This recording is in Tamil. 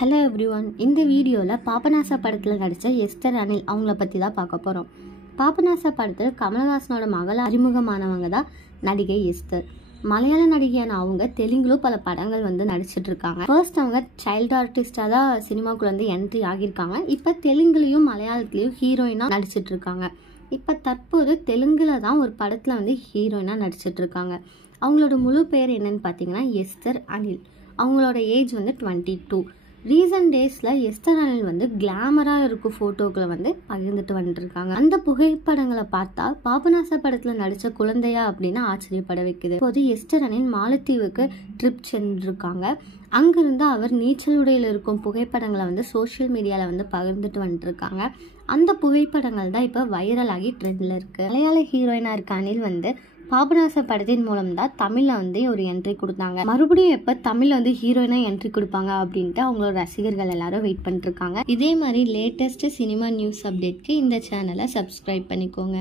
ஹலோ எவ்ரிவன், இந்த வீடியோவில் பாபநாசா படத்தில் நடித்த எஸ்தர் அனில் அவங்கள பற்றி தான் பார்க்க போகிறோம். பாபநாசா படத்தில் கமலஹாசனோட மகள் அறிமுகமானவங்க தான் நடிகை எஸ்தர். மலையாள நடிகையான அவங்க தெலுங்குல பல படங்கள் நடிச்சிட்டு இருக்காங்க. ஃபர்ஸ்ட் அவங்க சைல்டு ஆர்டிஸ்டாக தான் சினிமாவுக்குள்ள என்ட்ரி ஆகியிருக்காங்க. இப்போ தெலுங்குலையும் மலையாளத்துலேயும் ஹீரோயினாக நடிச்சிட்டு இருக்காங்க. இப்போ தற்போது தெலுங்குல தான் ஒரு படத்தில் ஹீரோயினாக நடிச்சிட்டு இருக்காங்க. அவங்களோட முழு பெயர் என்னன்னு பார்த்தீங்கன்னா எஸ்தர் அனில். அவங்களோட ஏஜ் 22. ரீசன்ட் டேஸில் எஸ்தர் அனில் கிளாமராக இருக்கும் ஃபோட்டோக்களை பகிர்ந்துட்டு வந்துருக்காங்க. அந்த புகைப்படங்களை பார்த்தா பாபநாசா படத்தில் நடித்த குழந்தையா அப்படின்னு ஆச்சரியப்பட வைக்குது. இப்போது எஸ்தர் அனில் மாலத்தீவுக்கு ட்ரிப் சென்றிருக்காங்க. அங்கிருந்து அவர் நீச்சல் உடையில் இருக்கும் புகைப்படங்களை சோஷியல் மீடியாவில் பகிர்ந்துட்டு வந்துருக்காங்க. அந்த புகைப்படங்கள் தான் இப்போ வைரல் ஆகி ட்ரெண்டில் இருக்குது. மலையாள ஹீரோயினாக இருக்க அனில் பாபநாசா படத்தின் மூலம் தான் தமிழில் ஒரு என்ட்ரி கொடுத்தாங்க. மறுபடியும் எப்போ தமிழில் ஹீரோயினாக என்ட்ரி கொடுப்பாங்க அப்படின்ட்டு அவங்களோட ரசிகர்கள் எல்லாரும் வெயிட் பண்ணிட்டு இருக்காங்க. இதே மாதிரி லேட்டஸ்ட் சினிமா நியூஸ் அப்டேட்க்கு இந்த சேனலை சப்ஸ்கிரைப் பண்ணிக்கோங்க.